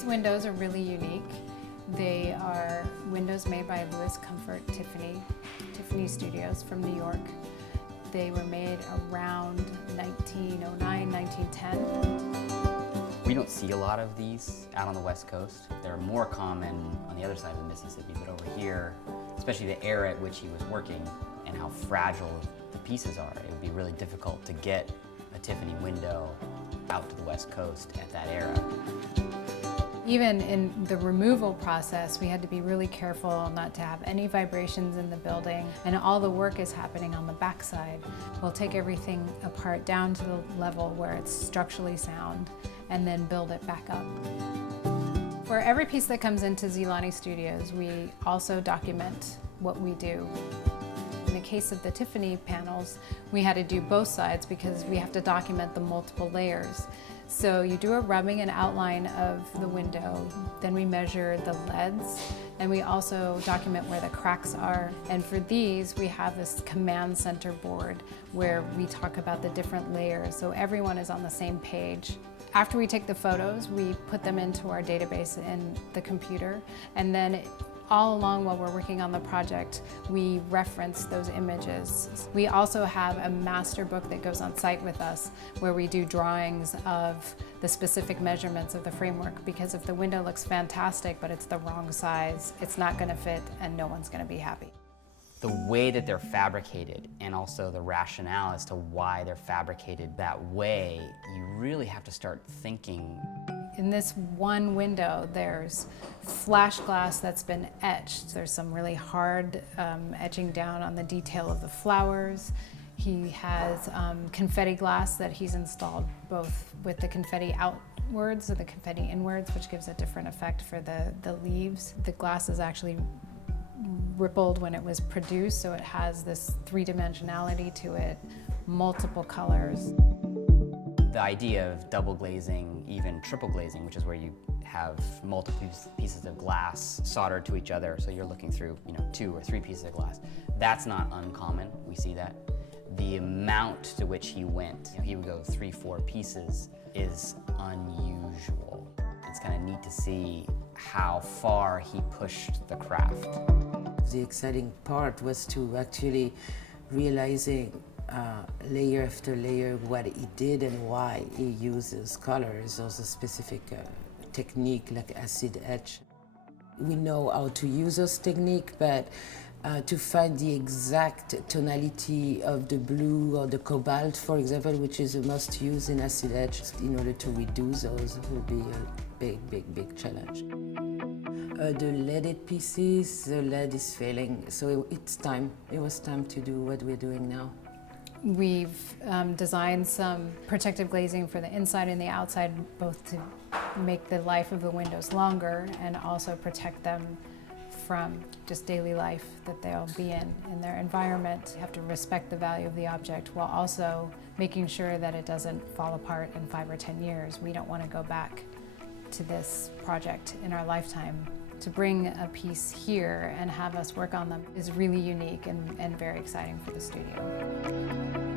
These windows are really unique. They are windows made by Louis Comfort Tiffany Studios from New York. They were made around 1909, 1910. We don't see a lot of these out on the West Coast. They're more common on the other side of the Mississippi, but over here, especially the era at which he was working and how fragile the pieces are, it would be really difficult to get a Tiffany window out to the West Coast at that era. Even in the removal process, we had to be really careful not to have any vibrations in the building, and all the work is happening on the backside. We'll take everything apart down to the level where it's structurally sound and then build it back up. For every piece that comes into Nzilani Studios, we also document what we do. In the case of the Tiffany panels, we had to do both sides because we have to document the multiple layers. So you do a rubbing and outline of the window, then we measure the leads, and we also document where the cracks are. And for these, we have this command center board where we talk about the different layers, so everyone is on the same page. After we take the photos, we put them into our database in the computer, and then all along while we're working on the project, we reference those images. We also have a master book that goes on site with us where we do drawings of the specific measurements of the framework, because if the window looks fantastic but it's the wrong size, it's not going to fit and no one's going to be happy. The way that they're fabricated and also the rationale as to why they're fabricated that way, you really have to start thinking. In this one window, there's flash glass that's been etched. There's some really hard etching down on the detail of the flowers. He has confetti glass that he's installed both with the confetti outwards and the confetti inwards, which gives a different effect for the leaves. The glass is actually rippled when it was produced, so it has this three-dimensionality to it, multiple colors. The idea of double glazing, even triple glazing, which is where you have multiple pieces of glass soldered to each other, so you're looking through, 2 or 3 pieces of glass. That's not uncommon. We see that. The amount to which he went, he would go 3, 4 pieces, is unusual. It's kind of neat to see how far he pushed the craft. The exciting part was to actually realizing layer after layer what he did and why he uses colors or a specific technique like acid etch. We know how to use those techniques, but to find the exact tonality of the blue or the cobalt, for example, which is the most used in acid etch, in order to reduce those will be a big challenge. The leaded pieces, the lead is failing, so it's time. It was time to do what we're doing now. We've designed some protective glazing for the inside and the outside, both to make the life of the windows longer and also protect them from just daily life that they'll be in their environment. You have to respect the value of the object while also making sure that it doesn't fall apart in 5 or 10 years. We don't want to go back to this project in our lifetime. To bring a piece here and have us work on them is really unique and very exciting for the studio.